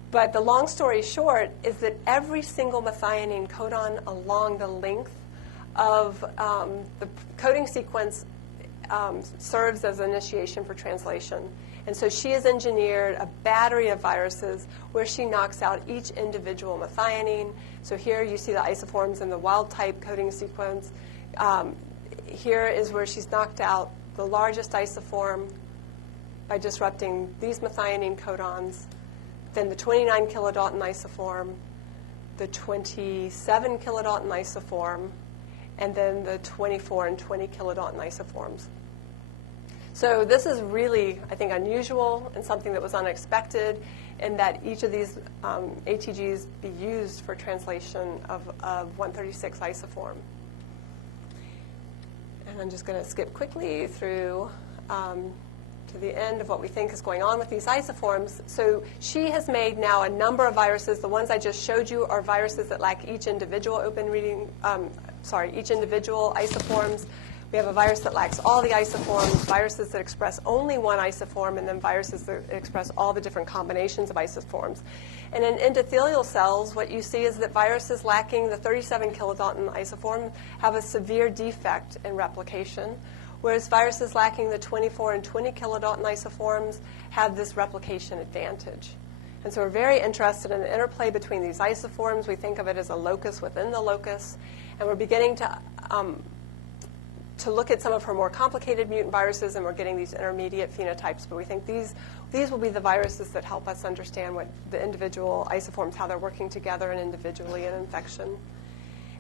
But the long story short is that every single methionine codon along the length of the coding sequence serves as initiation for translation. And so she has engineered a battery of viruses where she knocks out each individual methionine. So here you see the isoforms in the wild-type coding sequence. Here is where she's knocked out the largest isoform by disrupting these methionine codons, then the 29 kilodalton isoform, the 27 kilodalton isoform, and then the 24 and 20 kilodalton isoforms. So this is really, I think, unusual and something that was unexpected in that each of these ATGs be used for translation of 136 isoform. And I'm just going to skip quickly through to the end of what we think is going on with these isoforms. So she has made now a number of viruses. The ones I just showed you are viruses that lack each individual each individual isoforms. We have a virus that lacks all the isoforms, viruses that express only one isoform, and then viruses that express all the different combinations of isoforms. And in endothelial cells, what you see is that viruses lacking the 37 kilodalton isoform have a severe defect in replication, whereas viruses lacking the 24 and 20 kilodalton isoforms have this replication advantage. And so we're very interested in the interplay between these isoforms. We think of it as a locus within the locus, and we're beginning to look at some of her more complicated mutant viruses, and we're getting these intermediate phenotypes. But we think these will be the viruses that help us understand what the individual isoforms, how they're working together and individually in infection.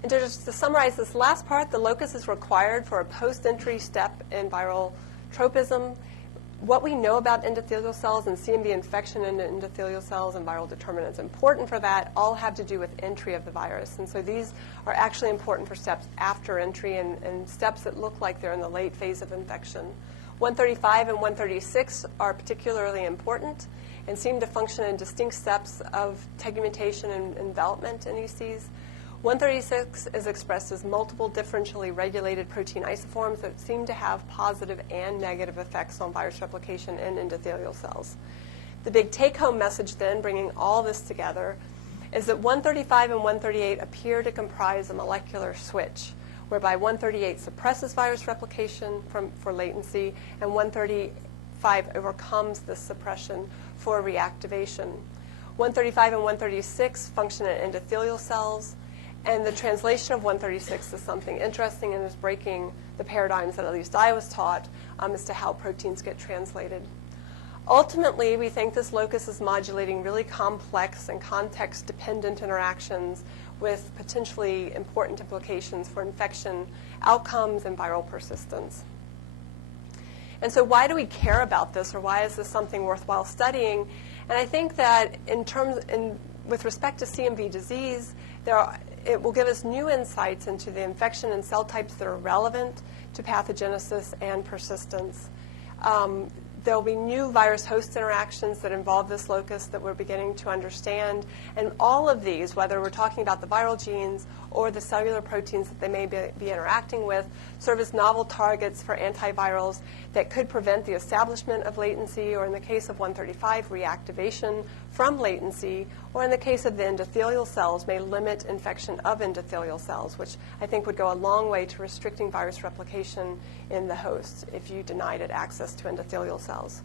And to summarize this last part, the locus is required for a post-entry step in viral tropism. What we know about endothelial cells and CMV infection in endothelial cells and viral determinants important for that all have to do with entry of the virus. And so these are actually important for steps after entry and steps that look like they're in the late phase of infection. 135 and 136 are particularly important and seem to function in distinct steps of tegmentation and development in ECs. 136 is expressed as multiple differentially regulated protein isoforms that seem to have positive and negative effects on virus replication in endothelial cells. The big take-home message then, bringing all this together, is that 135 and 138 appear to comprise a molecular switch, whereby 138 suppresses virus replication for latency, and 135 overcomes this suppression for reactivation. 135 and 136 function in endothelial cells, and the translation of 136 is something interesting and is breaking the paradigms that at least I was taught as to how proteins get translated. Ultimately, we think this locus is modulating really complex and context-dependent interactions with potentially important implications for infection outcomes and viral persistence. And so why do we care about this, or why is this something worthwhile studying? And I think that with respect to CMV disease, it will give us new insights into the infection and cell types that are relevant to pathogenesis and persistence. There'll be new virus-host interactions that involve this locus that we're beginning to understand. And all of these, whether we're talking about the viral genes or the cellular proteins that they may be interacting with, serve as novel targets for antivirals that could prevent the establishment of latency, or in the case of 135, reactivation from latency, or in the case of the endothelial cells, may limit infection of endothelial cells, which I think would go a long way to restricting virus replication in the host if you denied it access to endothelial cells.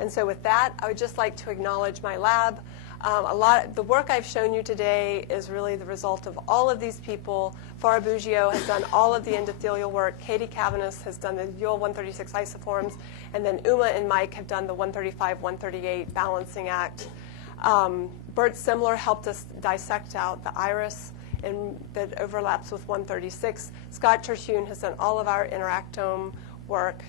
And so with that, I would just like to acknowledge my lab. The work I've shown you today is really the result of all of these people. Farah Bougio has done all of the endothelial work. Katie Cavanis has done the UL-136 isoforms. And then Uma and Mike have done the 135-138 balancing act. Bert Simler helped us dissect out the iris that overlaps with 136. Scott Terhune has done all of our interactome work.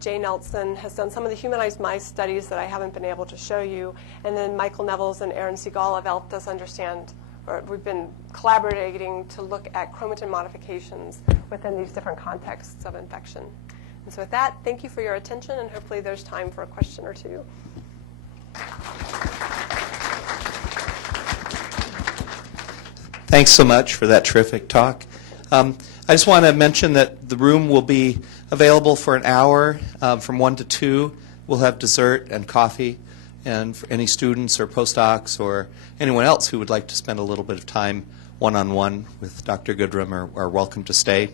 Jay Nelson has done some of the humanized mice studies that I haven't been able to show you. And then Michael Nevels and Aaron Segal have helped us understand, or we've been collaborating to look at chromatin modifications within these different contexts of infection. And so with that, thank you for your attention, and hopefully there's time for a question or two. Thanks so much for that terrific talk. I just want to mention that the room will be available for an hour from 1 to 2. We'll have dessert and coffee. And for any students or postdocs or anyone else who would like to spend a little bit of time one-on-one with Dr. Goodrum are welcome to stay.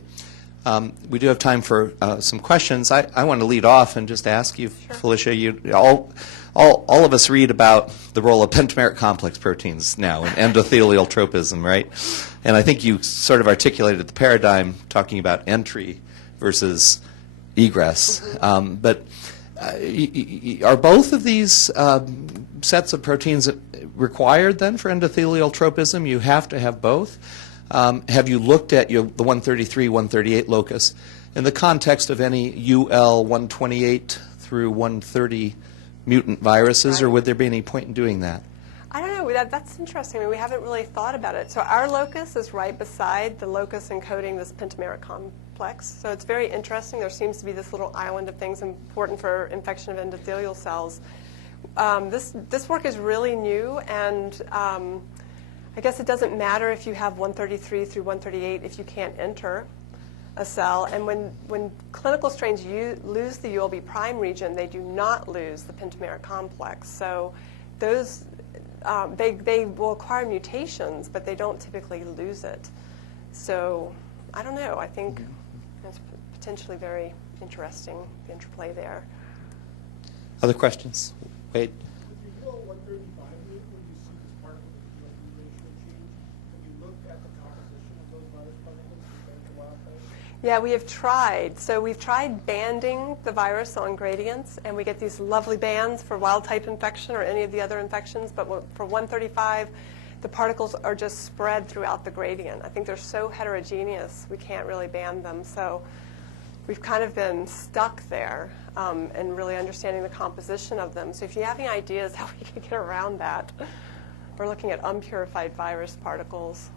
We do have time for some questions. I want to lead off and just ask you, sure. Felicia, all of us read about the role of pentameric complex proteins now in endothelial tropism, right? And I think you sort of articulated the paradigm talking about entry versus egress. Mm-hmm. But are both of these sets of proteins required then for endothelial tropism? You have to have both. Have you looked at the 133, 138 locus in the context of any UL 128 through 130 mutant viruses, or would there be any point in doing that? I don't know. That's interesting. I mean, we haven't really thought about it. So our locus is right beside the locus encoding this pentameric complex. So it's very interesting. There seems to be this little island of things important for infection of endothelial cells. This work is really new, and I guess it doesn't matter if you have 133 through 138 if you can't enter a cell. And when clinical strains lose the ULB prime region, they do not lose the pentameric complex. So those they will acquire mutations, but they don't typically lose it. So I don't know. I think it's potentially very interesting, the interplay there. Other questions? Wait. With the UL-135, when you see this particle to PLP ratio change, have you looked at the composition of those virus particles compared to wild type? Yeah, we have tried. So we've tried banding the virus on gradients, and we get these lovely bands for wild-type infection or any of the other infections. But for 135, the particles are just spread throughout the gradient. I think they're so heterogeneous, we can't really band them. So we've kind of been stuck there and really understanding the composition of them. So if you have any ideas how we can get around that, we're looking at unpurified virus particles.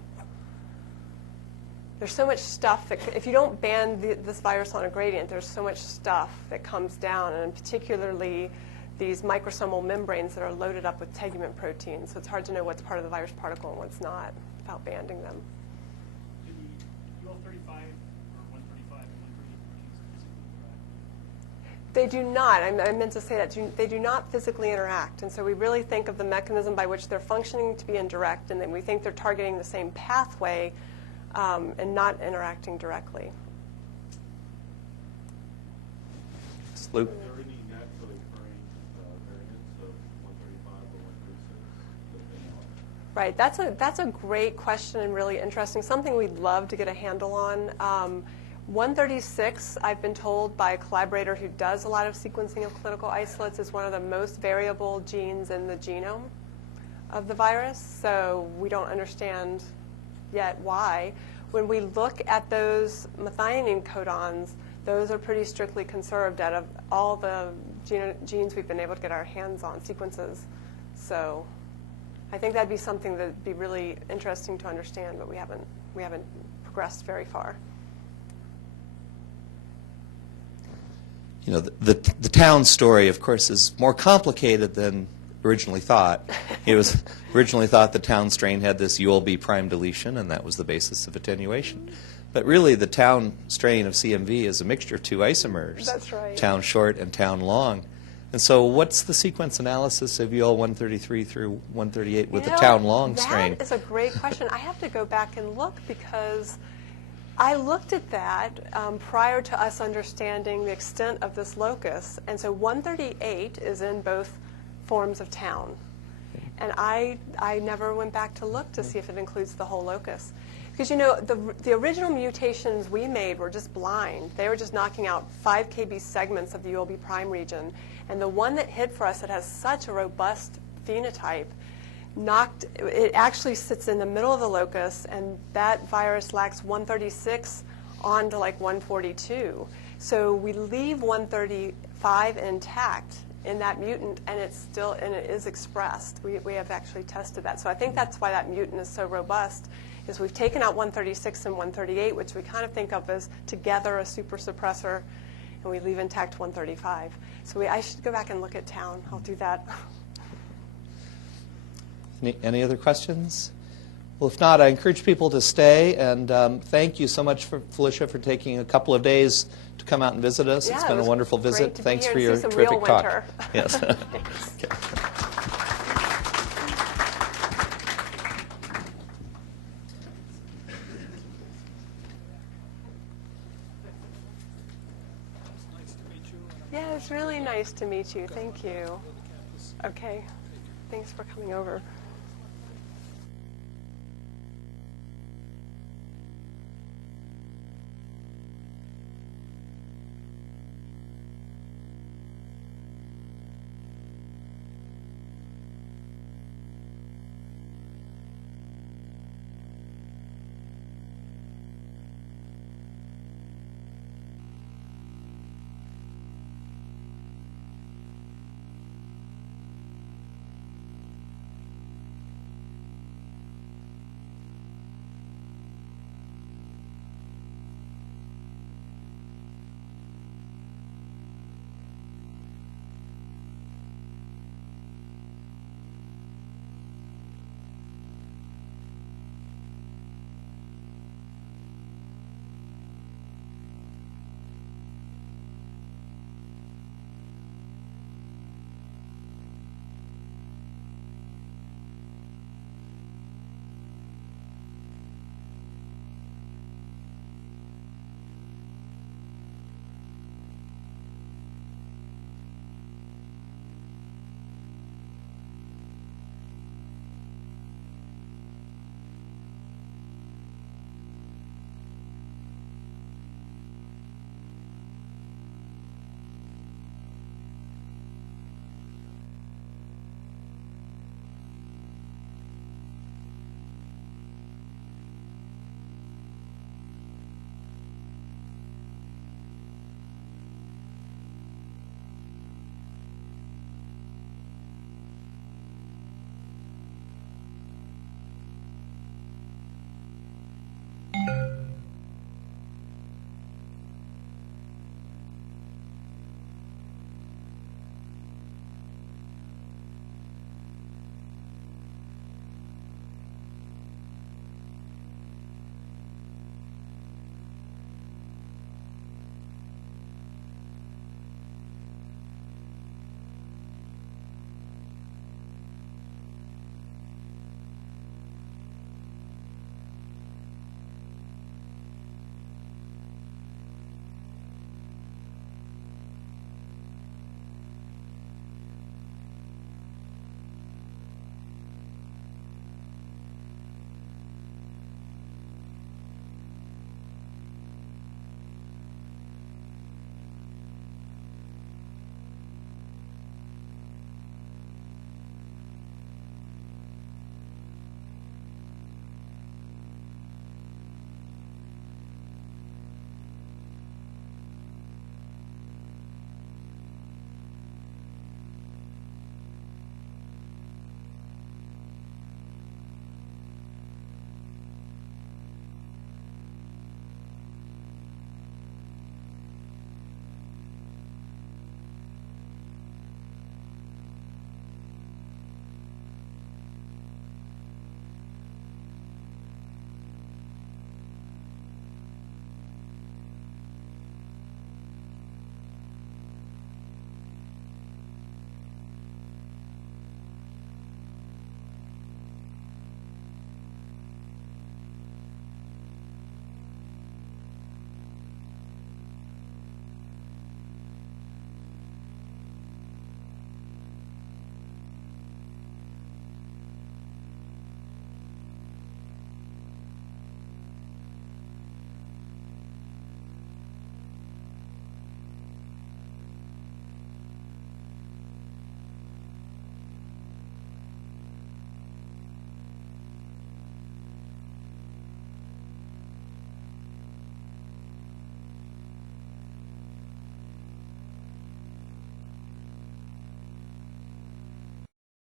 There's so much stuff that, if you don't band this virus on a gradient, there's so much stuff that comes down, and particularly these microsomal membranes that are loaded up with tegument proteins. So it's hard to know what's part of the virus particle and what's not without banding them. Do the UL-35 or 135 and 138 proteins physically interact? They do not. I meant to say that. They do not physically interact. And so we really think of the mechanism by which they're functioning to be indirect, and then we think they're targeting the same pathway and not interacting directly. Lou? Are there any naturally occurring variants of 135 or 136 that they are? Right. That's a great question and really interesting. Something we'd love to get a handle on. 136, I've been told by a collaborator who does a lot of sequencing of clinical isolates, is one of the most variable genes in the genome of the virus. So we don't understand yet why. When we look at those methionine codons, those are pretty strictly conserved out of all the genes we've been able to get our hands on, sequences. So I think that'd be something that'd be really interesting to understand, but we haven't progressed very far. you know, the town story, of course, is more complicated than originally thought. It was originally thought the town strain had this ULB prime deletion, and that was the basis of attenuation. But really, the town strain of CMV is a mixture of two isomers. That's right. Town short and town long. And so what's the sequence analysis of UL 133 through 138 with the town long strain? That is a great question. I have to go back and look because I looked at that prior to us understanding the extent of this locus. And so 138 is in both forms of town. And I never went back to look to see if it includes the whole locus. Because, you know, the original mutations we made were just blind. They were just knocking out 5 kb segments of the ULB prime region. And the one that hit for us that has such a robust phenotype, it actually sits in the middle of the locus, and that virus lacks 136 on to like 142. So we leave 135 intact in that mutant, and it is expressed. We have actually tested that. So I think that's why that mutant is so robust, is we've taken out 136 and 138, which we kind of think of as together a super suppressor, and we leave intact 135. So I should go back and look at town. I'll do that. Any other questions? Well, if not, I encourage people to stay, and thank you so much, Felicia, for taking a couple of days to come out and visit us. Yeah, It's been a wonderful visit. great to be Thanks here for and your see some terrific real talk. winter. Yes. Thanks. Okay. Yeah, it's really nice to meet you. Thank you. Okay. Thanks for coming over.